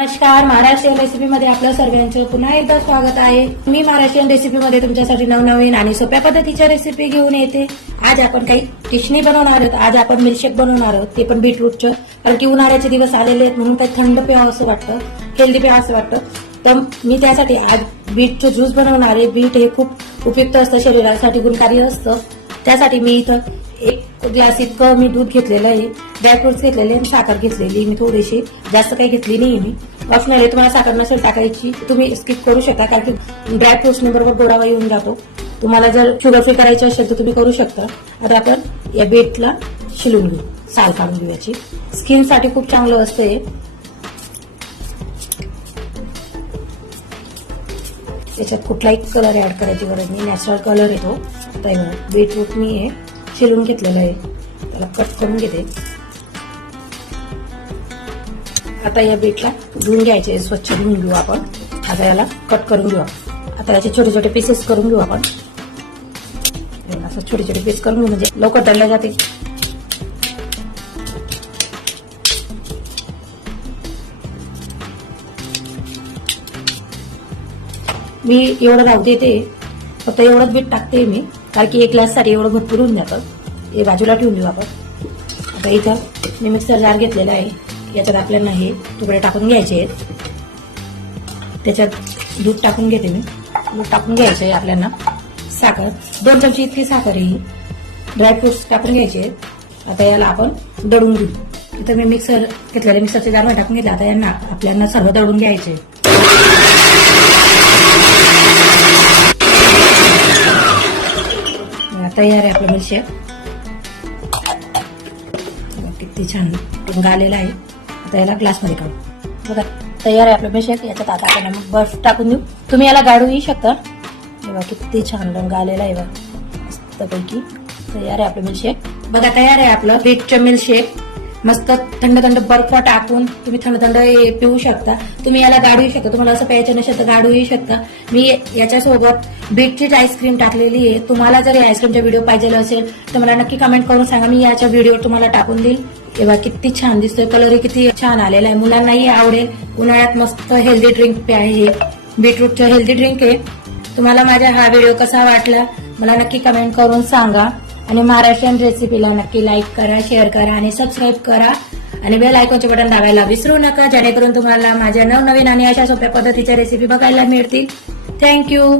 नमस्कार, महाराष्ट्रीयन रेसिपीमध्ये आपलं सर्वांचं पुन्हा एकदा स्वागत आहे. मी महाराष्ट्रीयन रेसिपीमध्ये तुमच्यासाठी नवनवीन आणि सोप्या पद्धतीच्या रेसिपी घेऊन येते. आज आपण काही टिशनी बनवणार आहोत. आज आपण मिल्कशेक बनवणार आहोत, ते पण बीटरूटचं. कारण की उन्हाळ्याचे दिवस आलेले आहेत म्हणून काही थंड प्यावं असं वाटतं, हेल्दी प्यावं असं वाटतं. तर मी त्यासाठी आज बीटचं ज्यूस बनवणार आहे. बीट हे खूप उपयुक्त असतं, शरीरासाठी गुणकारी असतं. त्यासाठी मी इथं 1 ग्लास इतकं मी दूध घेतलेलं आहे, ड्रायफ्रुट्स घेतलेले आणि साखर घेतलेली. मी थोडीशी, जास्त काही घेतली नाही. मी ऑप्शनल आहे, तुम्हाला साखर नसेल टाकायची तुम्ही स्किप करू शकता, कारण की ड्रायफ्रुट्सने बरोबर गोडावा येऊन जातो. तुम्हाला जर शुगर फ्री करायची असेल तर तुम्ही करू शकता. आता आपण या बीटला शिलून घेऊ, साल काढून घेऊ. याची स्किनसाठी खूप चांगलं असतं हे. त्याच्यात कुठलाही कलर ऍड करायची गरज नाही, नॅचरल कलर येतो. बीटरूट मी हे शिलून घेतलेलं आहे, त्याला कट करून घेते. आता या बीटला धुवून घ्यायचे, स्वच्छ धुवून घेऊ आपण. आता याला कट करून घेऊ. आता याचे छोटे छोटे पीसेस करून घेऊ आपण. असं छोटे छोटे पीस करून घेऊ, म्हणजे लवकर तळले जाते. मी एवढं राहू देते, फक्त एवढंच बीट टाकते मी, कारण की 1 ग्लास साठी एवढं भरपूर होऊन जातं. हे बाजूला ठेवून देऊ आपण. आता इथं मी मिक्सर जार घेतलेला आहे, याच्यात आपल्याला हे तुकडे टाकून घ्यायचे आहेत. त्याच्यात दूध टाकून घेते मी. दूध टाकून घ्यायचे आहे आपल्याला. साखर 2 चमचे इतकी साखर आहे. ड्रायफ्रुट्स टाकून घ्यायचे आहेत. आता याला आपण दळून घेऊ. इथं मी मिक्सर घेतलेलं, मिक्सरच्या जारमध्ये टाकून घेतलं. आता यांना आपल्याला सर्व दळून घ्यायचे. तयार आहे आपलं मिल्कशेक. किती छान रंग आलेला आहे. आता याला ग्लासमध्ये काढू. बघा, तयार आहे आपलं मिल्कशेक. याच्यात आता आपण बर्फ टाकून देऊ. तुम्ही याला गाळूही शकता. बघा किती छान रंग आलेला आहे. बघा मस्तपैकी तयार आहे आपलं मिल्कशेक. बघा तयार आहे आपलं बीटचं मिल्कशेक. मस्त थंड थंड बर्फ टाकून तुम्ही थंड थंड पिऊ शकता. तुम्ही याला गाळूही शकता. तुम्हाला असं प्यायचं नसेल तर गाळूही शकता. मी याच्यासोबत बीटचीच आईस्क्रीम टाकलेली आहे. तुम्हाला जर या आईस्क्रीमचा व्हिडिओ पाहिजे असेल तर मला नक्की कमेंट करून सांगा, मी याच्या व्हिडिओ तुम्हाला टाकून देईल. तेव्हा किती छान दिसतोय, कलरही किती छान आलेला आहे. मुलांनाही आवडेल. उन्हाळ्यात मस्त हेल्दी ड्रिंक आहे, बीटरूटचं हेल्दी ड्रिंक आहे. तुम्हाला माझा हा व्हिडिओ कसा वाटला मला नक्की कमेंट करून सांगा. आणि महाराष्ट्रीयन रेसिपीला नक्की लाईक करा, शेअर करा आणि सबस्क्राईब करा. आणि बेल आयकॉनचे बटन दाबायला विसरू नका, जेणेकरून तुम्हाला माझ्या नवनवीन आणि अशा सोप्या पद्धतीच्या रेसिपी बघायला मिळतील. थँक्यू.